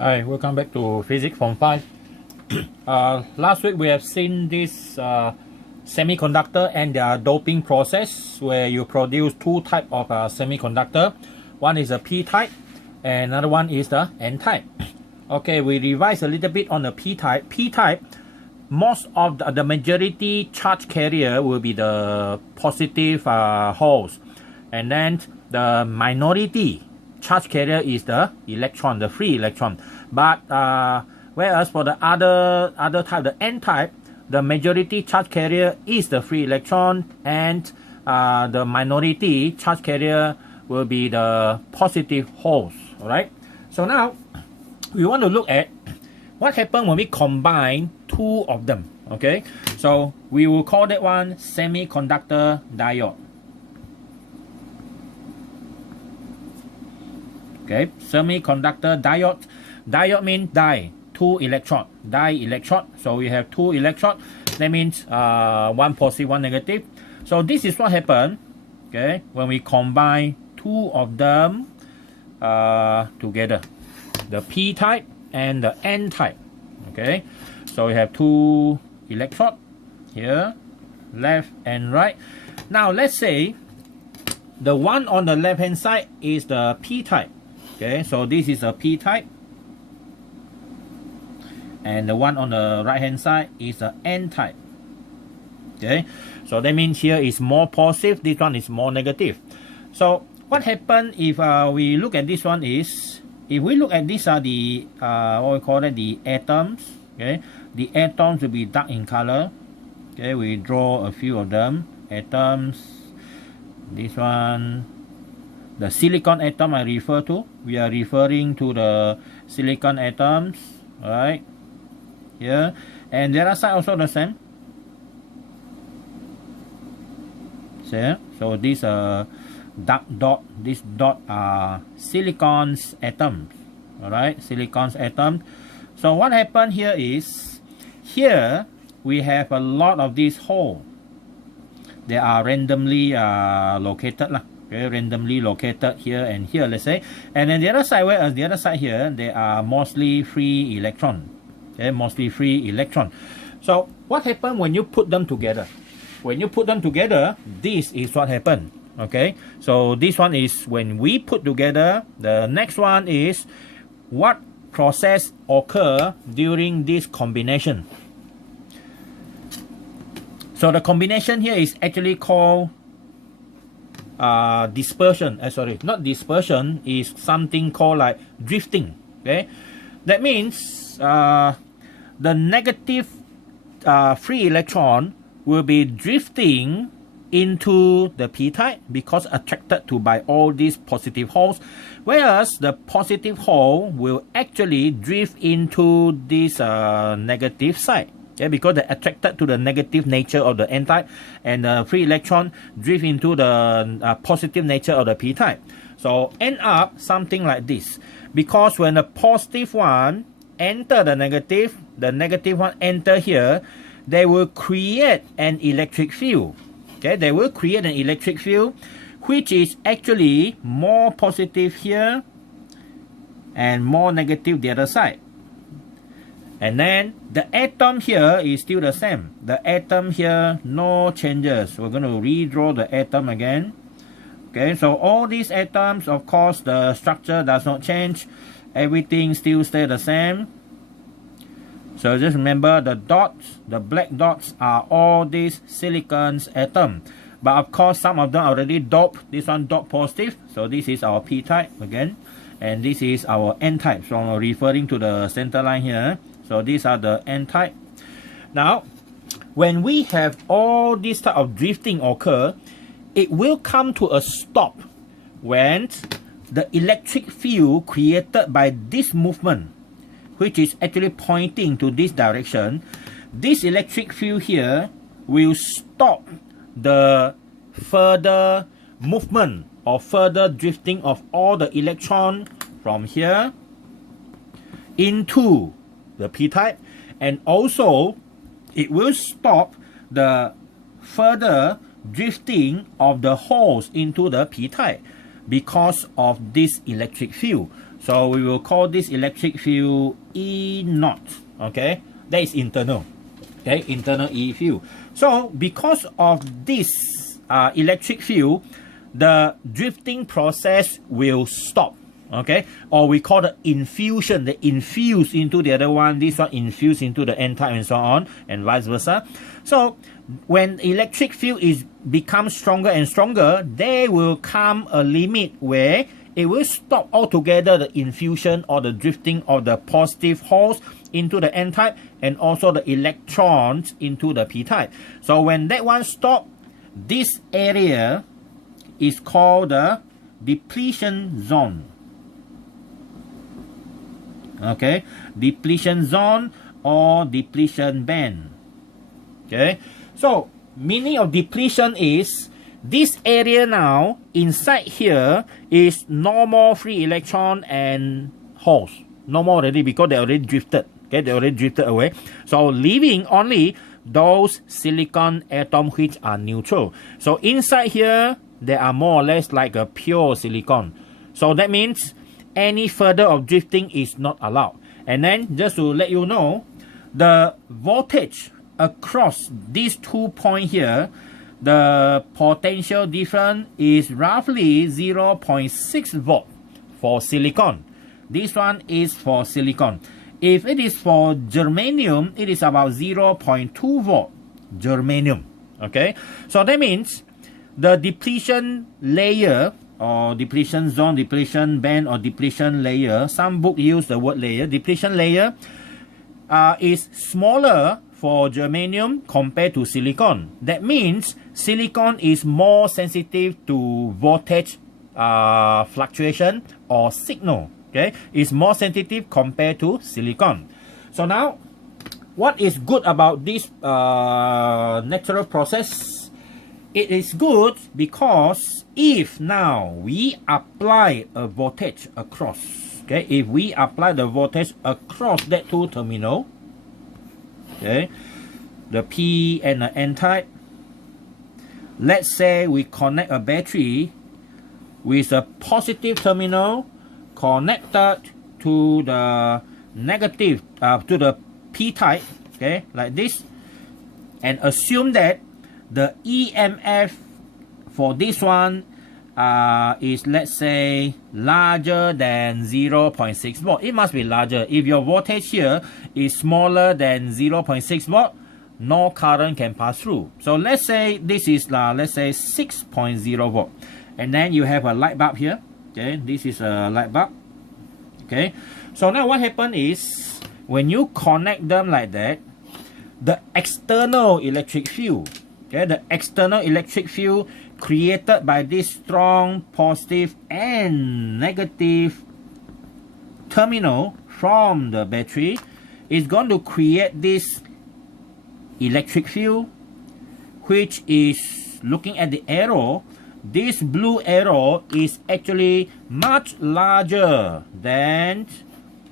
Hi, welcome back to Physics from 5. Last week we have seen this semiconductor and their doping process, where you produce two types of semiconductor. One is a P-type and another one is the N-type. Okay, we revise a little bit on the P-type. P-type, most of the majority charge carrier will be the positive holes, and then the minority charge carrier is the electron, the free electron. But whereas for the other type, the N-type, the majority charge carrier is the free electron, and the minority charge carrier will be the positive holes. All right. So now we want to look at what happens when we combine two of them. Okay. So we will call that one semiconductor diode. Okay, semiconductor diode. Diode means die, two electrode, die electrode. So we have two electrode. That means one positive, one negative. So this is what happens. Okay, when we combine two of them together, the P type and the N type. Okay, so we have two electrode here, left and right. Now let's say the one on the left hand side is the P type. Okay, so this is a P-type, and the one on the right hand side is the N-type. Okay, so that means here is more positive, this one is more negative. So what happens if we look at this one is, if we look at these are the what we call it, the atoms. Okay, the atoms will be dark in color. Okay, we draw a few of them. Atoms, this one, the silicon atom I refer to, we are referring to the silicon atoms, right? Here, and the other side also the same. See? So this dark dot, this dot are silicon's atoms, all right? Silicon's atom. So what happened here is, here we have a lot of these holes. They are randomly located lah. Okay, randomly located here and here, let's say. And then the other side, whereas the other side here, they are mostly free electron. Okay, mostly free electron. So what happens when you put them together? When you put them together, this is what happened. Okay, so this one is when we put together. The next one is what process occur during this combination. So the combination here is actually called dispersion. Sorry, not dispersion, is something called like drifting. Okay, that means the negative free electron will be drifting into the P-type because attracted to by all these positive holes, whereas the positive hole will actually drift into this negative side. Okay, because they're attracted to the negative nature of the N-type, and the free electron drift into the positive nature of the P-type. So end up something like this. Because when the positive one enter the negative one enter here, they will create an electric field. Okay, they will create an electric field which is actually more positive here and more negative the other side. And then the atom here is still the same. The atom here, no changes. We're going to redraw the atom again. Okay, so all these atoms, of course, the structure does not change. Everything still stays the same. So just remember the dots, the black dots are all these silicon's atom. But of course, some of them are already doped. This one doped positive. So this is our P-type again. And this is our N-type. So I'm referring to the center line here. So these are the N-type. Now, when we have all this type of drifting occur, it will come to a stop when the electric field created by this movement, which is actually pointing to this direction, this electric field here will stop the further movement or further drifting of all the electron from here into the P-type, and also it will stop the further drifting of the holes into the P-type because of this electric field. So we will call this electric field E0. Okay, that is internal. Okay, internal E field. So because of this electric field, the drifting process will stop. Okay, or we call the infusion. They infuse into the other one, this one infuse into the n-type, and so on, and vice versa. So when electric field becomes stronger and stronger, there will come a limit where it will stop altogether the infusion or the drifting of the positive holes into the n-type and also the electrons into the p-type. So when that one stops, this area is called the depletion zone. Okay, depletion zone or depletion band. Okay, so meaning of depletion is this area now inside here is no more free electron and holes. No more already because they already drifted. Okay, they already drifted away. So leaving only those silicon atoms which are neutral. So inside here there are more or less like a pure silicon. So that means any further of drifting is not allowed. And then just to let you know, the voltage across these 2 points here, the potential difference is roughly 0.6 volt for silicon. This one is for silicon. If it is for germanium, it is about 0.2 volt germanium. Okay, so that means the depletion layer or depletion zone, depletion band, or depletion layer, some book use the word layer, depletion layer is smaller for germanium compared to silicon. That means silicon is more sensitive to voltage fluctuation or signal. Okay, it's more sensitive compared to silicon. So now, what is good about this natural process? It is good because if now we apply a voltage across, okay, if we apply the voltage across that two terminal, okay, the P and the N type, let's say we connect a battery with a positive terminal connected to the negative, to the P type, okay, like this, and assume that the EMF for this one is, let's say, larger than 0.6 volt. It must be larger. If your voltage here is smaller than 0.6 volt, no current can pass through. So let's say this is, let's say 6.0 volt. And then you have a light bulb here. Okay, this is a light bulb. Okay, so now what happens is, when you connect them like that, the external electric field, okay, the external electric field created by this strong positive and negative terminal from the battery is going to create this electric field, which is, looking at the arrow, this blue arrow is actually much larger than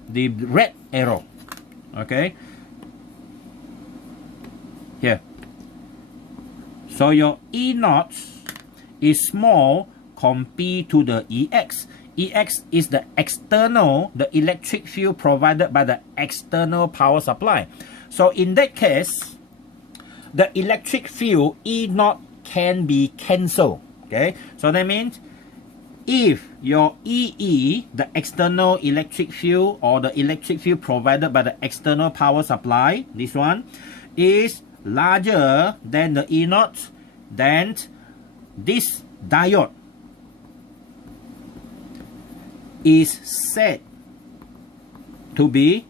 the red arrow. Okay, here. So your E0 is small compared to the EX. EX is the external, the electric field provided by the external power supply. So in that case, the electric field E0 can be cancelled. Okay, so that means if your EE, the external electric field or the electric field provided by the external power supply, this one, is larger than the E0, then this diode is said to be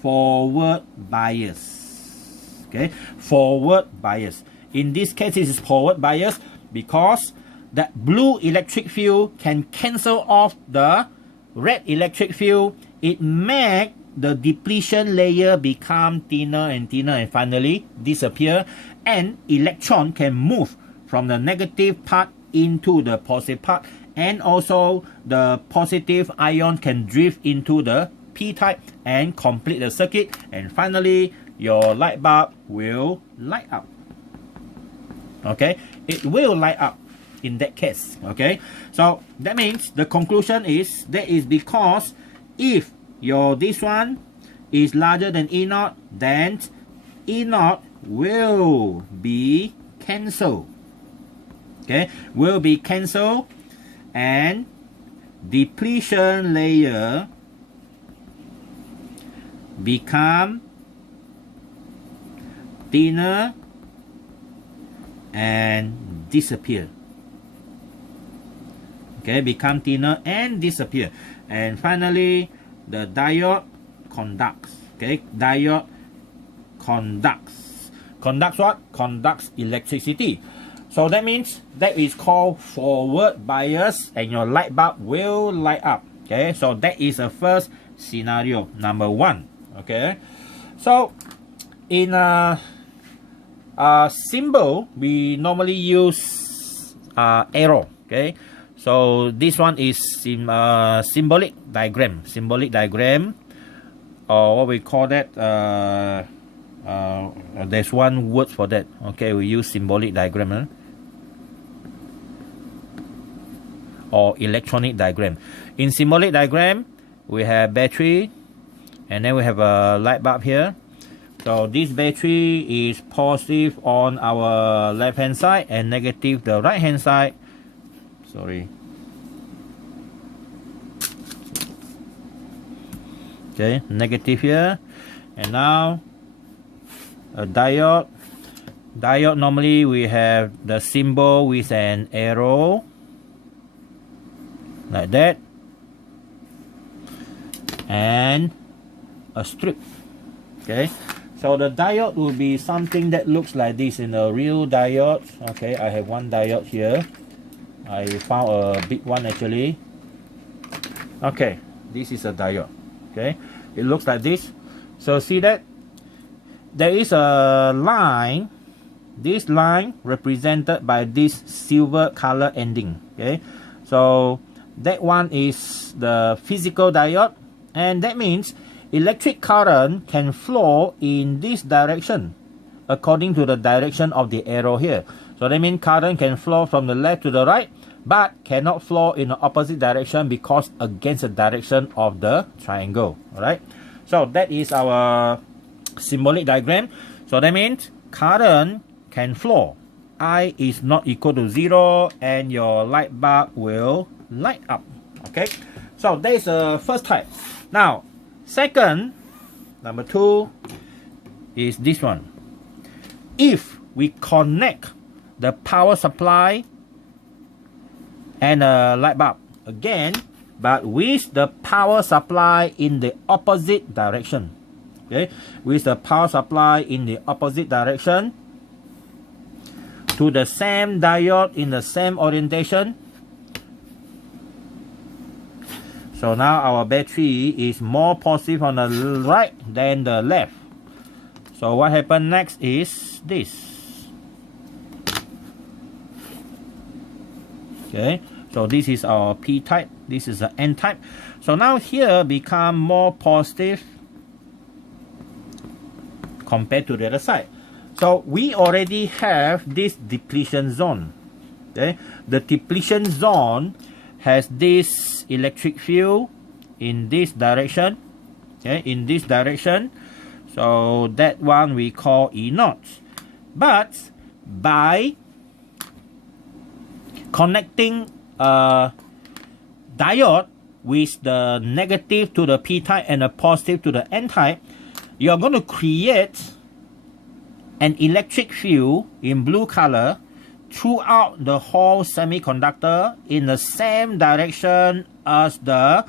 forward bias. Okay, forward bias. In this case, it is forward bias because that blue electric field can cancel off the red electric field. It makes the depletion layer become thinner and thinner and finally disappear, and electron can move from the negative part into the positive part, and also the positive ion can drift into the p-type and complete the circuit, and finally your light bulb will light up. Okay, it will light up. in that case. Okay, so that means the conclusion is that is because if your this one is larger than E naught, then E naught will be cancelled. Okay, will be cancelled, and depletion layer become thinner and disappear. Okay, become thinner and disappear. And finally, the diode conducts. Okay, diode conducts. Conducts what? Conducts electricity. So that means that is called forward bias, and your light bulb will light up. Okay, so that is the first scenario, number 1. Okay, so in a symbol, we normally use arrow. Okay, so this one is symbolic diagram. Symbolic diagram, or what we call that. There's one word for that. Okay, we use symbolic diagram, or electronic diagram. In symbolic diagram, we have battery, and then we have a light bulb here. So this battery is positive on our left hand side and negative the right hand side. Sorry. Okay, negative here. And now a diode. Diode, normally we have the symbol with an arrow like that, and a strip. Okay, so the diode will be something that looks like this in a real diode. Okay, I have one diode here. I found a big one actually. Okay, this is a diode. Okay, it looks like this. So see that there is a line. This line represented by this silver color ending. Okay, so that one is the physical diode, and that means electric current can flow in this direction according to the direction of the arrow here. So that means current can flow from the left to the right, but cannot flow in the opposite direction because against the direction of the triangle. Alright, so that is our symbolic diagram. So that means current can flow, I is not equal to 0, and your light bulb will light up. Okay, so that is the first type. Now second, number 2 is this one. If we connect the power supply and a light bulb again, but with the power supply in the opposite direction. Okay, with the power supply in the opposite direction to the same diode in the same orientation. So now our battery is more positive on the right than the left. So what happened next is this. Okay, so this is our P type, this is the N type. So now here become more positive compared to the other side. So we already have this depletion zone. Okay, the depletion zone has this electric field in this direction. Okay, in this direction. So that one we call E naught. But by connecting a diode with the negative to the P type and the positive to the N type, you are going to create an electric field in blue color throughout the whole semiconductor in the same direction as the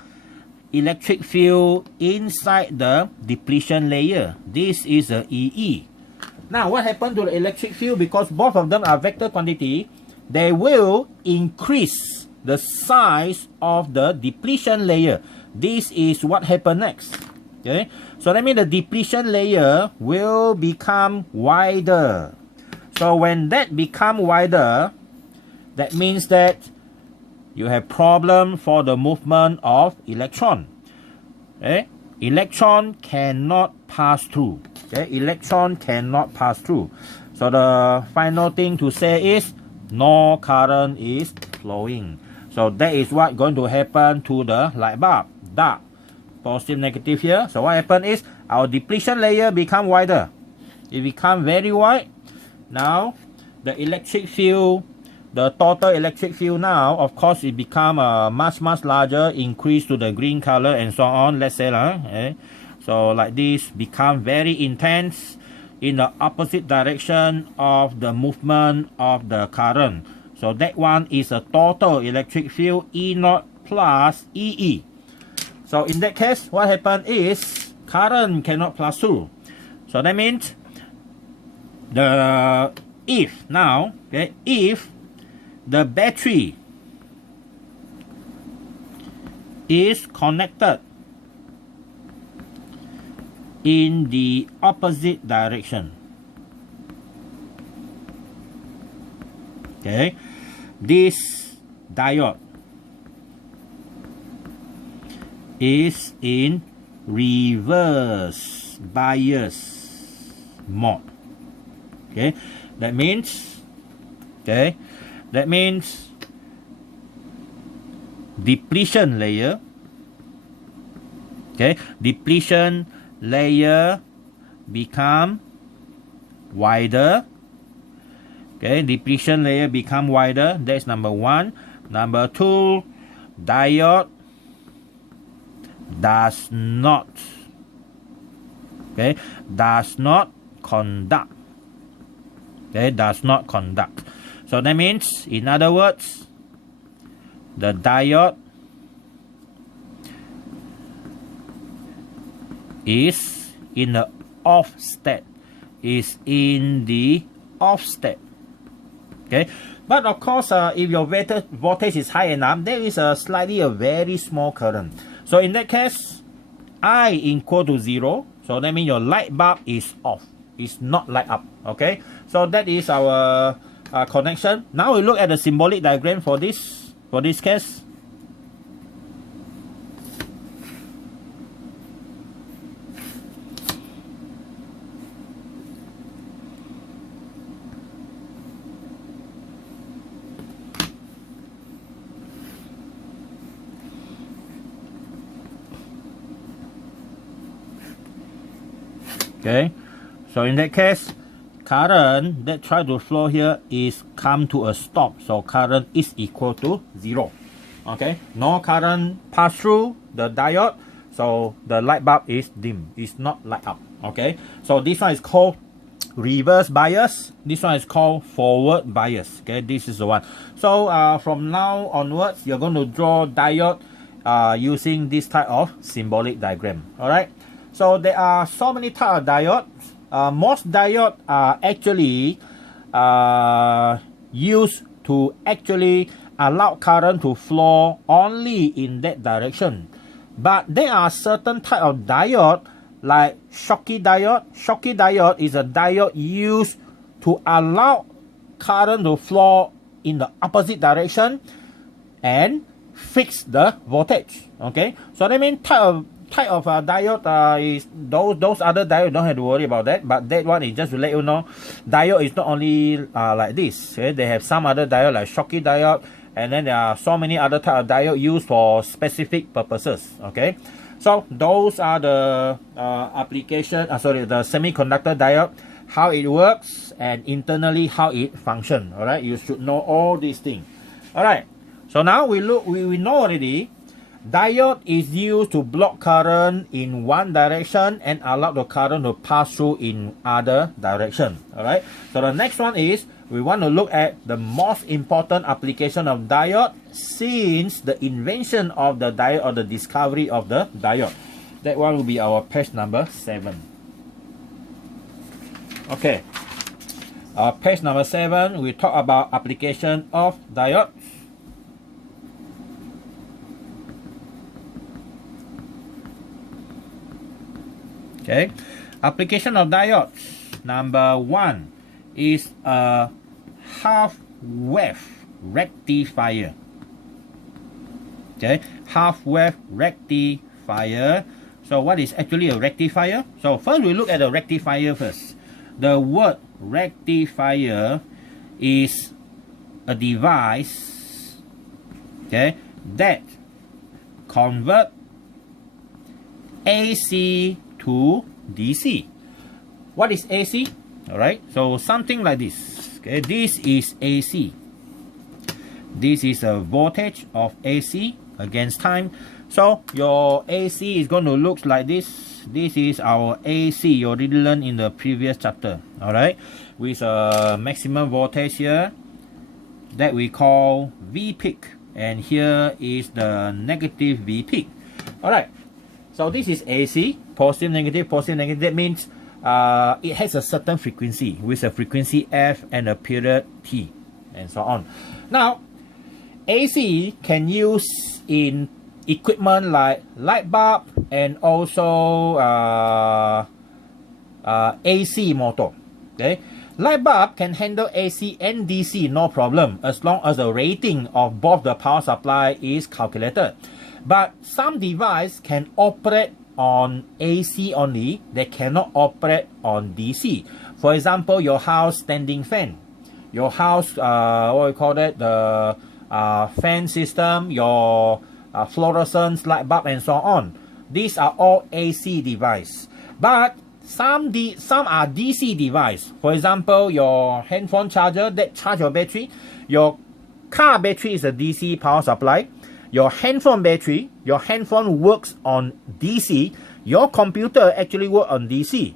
electric field inside the depletion layer. This is a EE. Now what happened to the electric field? Because both of them are vector quantity, they will increase the size of the depletion layer. This is what happened next. Okay, so that means the depletion layer will become wider. So when that become wider, that means that you have problem for the movement of electron. Okay, electron cannot pass through. Okay, electron cannot pass through. So the final thing to say is no current is flowing. So that is what going to happen to the light bulb. Dark, positive, negative here. So what happened is our depletion layer become wider. It become very wide. Now the electric field, the total electric field now, of course, it become much larger, increase to the green color and so on. Let's say so like this become very intense in the opposite direction of the movement of the current. So that one is a total electric field E0 plus EE. So in that case, what happened is current cannot pass through. So that means if the battery is connected in the opposite direction, okay, this diode is in reverse bias mode. Okay, that means depletion layer, depletion layer become wider. Depletion layer become wider. That's number one. Number two, diode does not conduct. Does not conduct. So that means, in other words, the diode is in the off state. Okay, but of course, if your voltage is high enough, there is a very small current. So in that case, I equal to 0. So that means your light bulb is off. It's not light up. Okay, so that is our connection. Now we look at the symbolic diagram for this case. Okay, so in that case, current that try to flow here is come to a stop. So current is equal to 0. Okay, no current pass through the diode, so the light bulb is dim. It's not light up. Okay, so this one is called reverse bias. This one is called forward bias. Okay, this is the one. So from now onwards, you're going to draw diode using this type of symbolic diagram. All right. So there are so many types of diodes. Most diodes are actually used to actually allow current to flow only in that direction. But there are certain type of diode like Schottky diode. Schottky diode is a diode used to allow current to flow in the opposite direction and fix the voltage. Okay, so that means type of diode is those other diodes, don't have to worry about that, but that one is just to let you know diode is not only like this. Okay, they have some other diode like Schottky diode, and then there are so many other type of diode used for specific purposes. Okay, so those are the the semiconductor diode, how it works, and internally how it functions. All right, you should know all these things. All right, so now we know already. Diode is used to block current in one direction and allow the current to pass through in other direction. All right. So the next one is we want to look at the most important application of diode since the invention of the diode or the discovery of the diode. That one will be our page number 7. Okay. Page number 7, we talk about application of diode. Okay, application of diodes. Number 1 is a half-wave rectifier. Okay, half-wave rectifier. So what is actually a rectifier? So first we look at the rectifier first. The word rectifier is a device, okay, that convert AC to DC. What is AC? Alright, so something like this. Okay, this is AC. This is a voltage of AC against time. So your AC is going to look like this. This is our AC you already learned in the previous chapter. Alright, with a maximum voltage here that we call V peak, and here is the negative V peak. Alright, so this is AC, positive, negative, positive, negative. That means it has a certain frequency with a frequency F and a period T and so on. Now, AC can use in equipment like light bulb and also AC motor. Okay, light bulb can handle AC and DC no problem as long as the rating of both the power supply is calculated. But some device can operate on AC only, they cannot operate on DC. For example, your house standing fan, your house what we call that, the fan system, your fluorescence light bulb and so on. These are all AC device. But some are DC device. For example, your handphone charger that charge your battery, your car battery is a DC power supply. Your handphone battery, your handphone works on DC, your computer actually works on DC.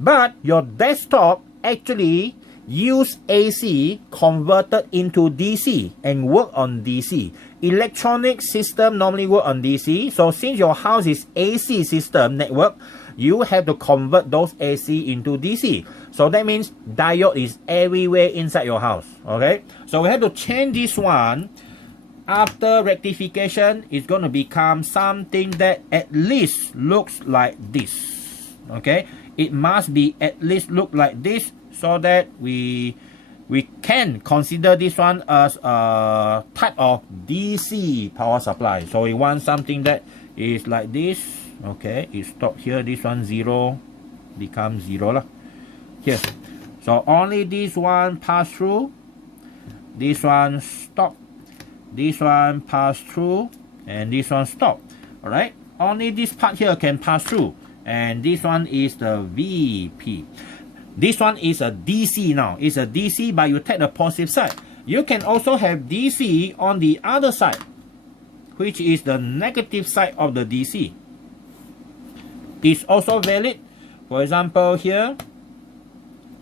But your desktop actually use AC converted into DC and work on DC. Electronic system normally work on DC. So since your house is AC system network, you have to convert those AC into DC. So that means diode is everywhere inside your house. Okay, so we have to change this one. After rectification, it's going to become something that at least looks like this. Okay, it must be at least look like this so that we can consider this one as a type of DC power supply. So we want something that is like this. Okay, it stop here. This one 0 becomes 0 lah. Here, so only this one pass through. This one stop. This one pass through, and this one stop. Alright, only this part here can pass through, and this one is the VP. This one is a DC now. It's a DC, but you take the positive side. You can also have DC on the other side, which is the negative side of the DC. It's also valid. For example, here,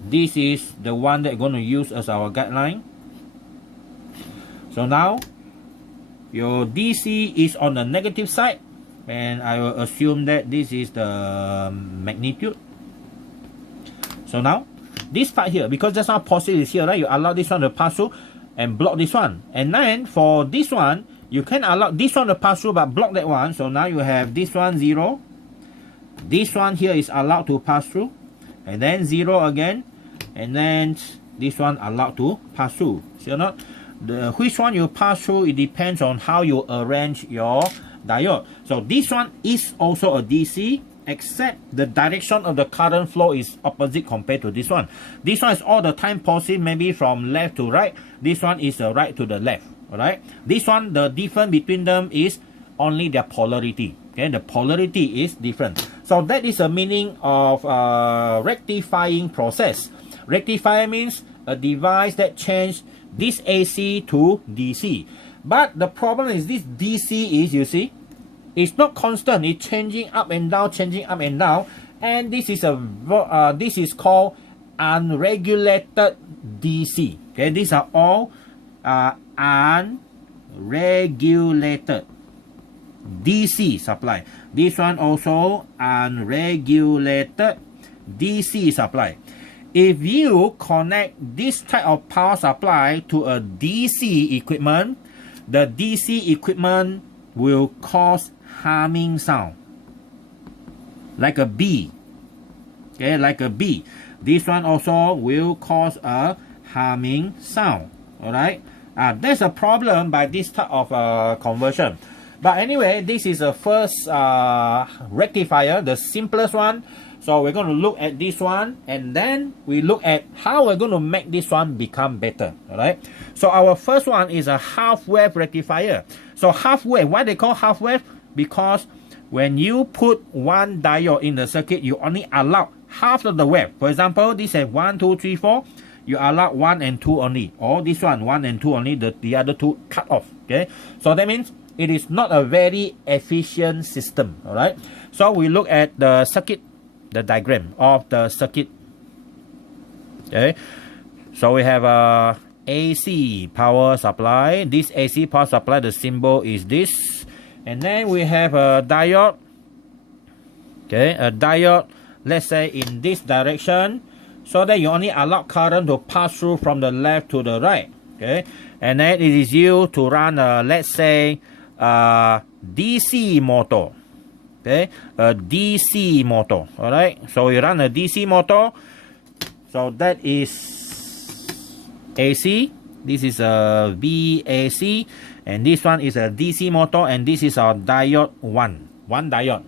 this is the one that we're going to use as our guideline. So now, your DC is on the negative side, and I will assume that this is the magnitude. So now, this part here, because just now positive is here, right? You allow this one to pass through and block this one. And then for this one, you can allow this one to pass through but block that one. So now you have this one 0. This one here is allowed to pass through, and then 0 again, and then this one allowed to pass through. See or not? Which one you pass through, it depends on how you arrange your diode. So this one is also a DC, except the direction of the current flow is opposite compared to this one. This one is all the time positive, maybe from left to right. This one is right to the left. Alright, this one, the difference between them is only their polarity. Okay, the polarity is different. So that is the meaning of rectifying process. Rectifier means a device that changes this AC to DC. But the problem is this DC is, you see, it's not constant. It's changing up and down, changing up and down. And this is this is called unregulated DC. Okay, these are all unregulated DC supply. This one also unregulated DC supply. If you connect this type of power supply to a DC equipment, the DC equipment will cause humming sound, like a bee. Okay, like a bee. This one also will cause a humming sound. Alright, that's a problem by this type of conversion. But anyway, this is the first rectifier, the simplest one. So we're going to look at this one, and then we look at how we're going to make this one become better. All right. So our first one is a half wave rectifier. So half wave, why they call half wave? Because when you put one diode in the circuit, you only allow half of the wave. For example, this is 1, 2, 3, 4. You allow 1 and 2 only. Or this one, 1 and 2 only. The other two cut off. Okay. So that means it is not a very efficient system. All right. So we look at the circuit, the diagram of the circuit. Okay. So we have a AC power supply. This AC power supply, the symbol is this. And then we have a diode. Okay, a diode, let's say in this direction, so that you only allow current to pass through from the left to the right. Okay, and then it is used to run a, let's say, DC motor. Okay, a DC motor. All right, so you run a DC motor. So that is AC. This is a VAC, and this one is a DC motor, and this is our diode 1. One diode.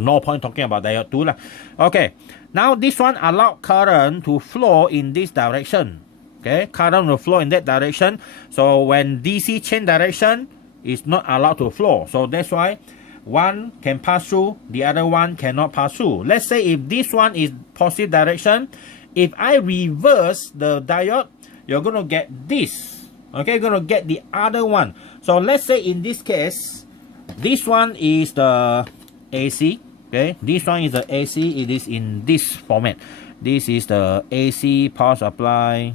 No point talking about diode 2 lah. Okay, now this one allow current to flow in this direction. Okay, current will flow in that direction. So when DC change direction, it's not allowed to flow. So that's why one can pass through, the other one cannot pass through. Let's say if this one is positive direction, if I reverse the diode, you're going to get this. Okay, you're going to get the other one. So let's say in this case, this one is the AC. Okay, this one is the AC. It is in this format. This is the AC power supply.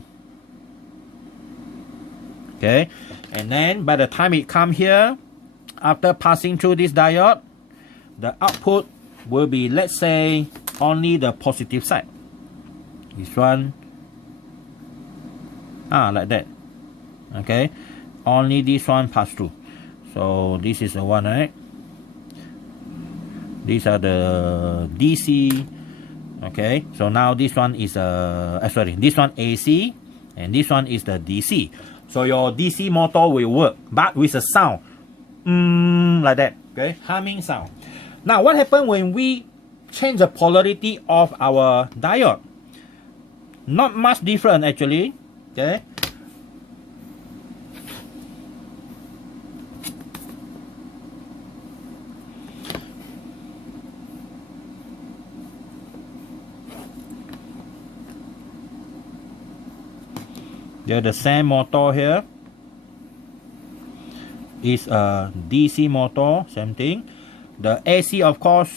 Okay, and then by the time it come here, after passing through this diode, the output will be, let's say, only the positive side. This one, like that. Okay, only this one pass through. So this is the one, right? These are the DC. Okay, so now this one is this one AC, and this one is the DC. So your DC motor will work, but with a sound, like that. Okay, humming sound. Now what happens when we change the polarity of our diode? Not much different actually. Okay. Yeah, the same motor here is a DC motor, same thing. The AC, of course,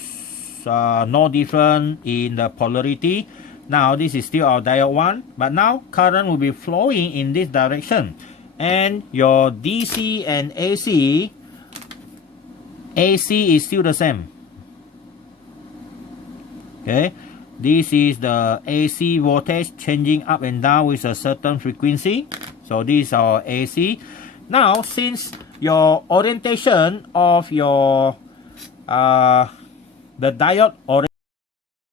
no different in the polarity. Now this is still our diode 1, but now current will be flowing in this direction. And your DC and AC is still the same. Okay. This is the AC voltage changing up and down with a certain frequency. So this is our AC. Now, since your orientation of your the diode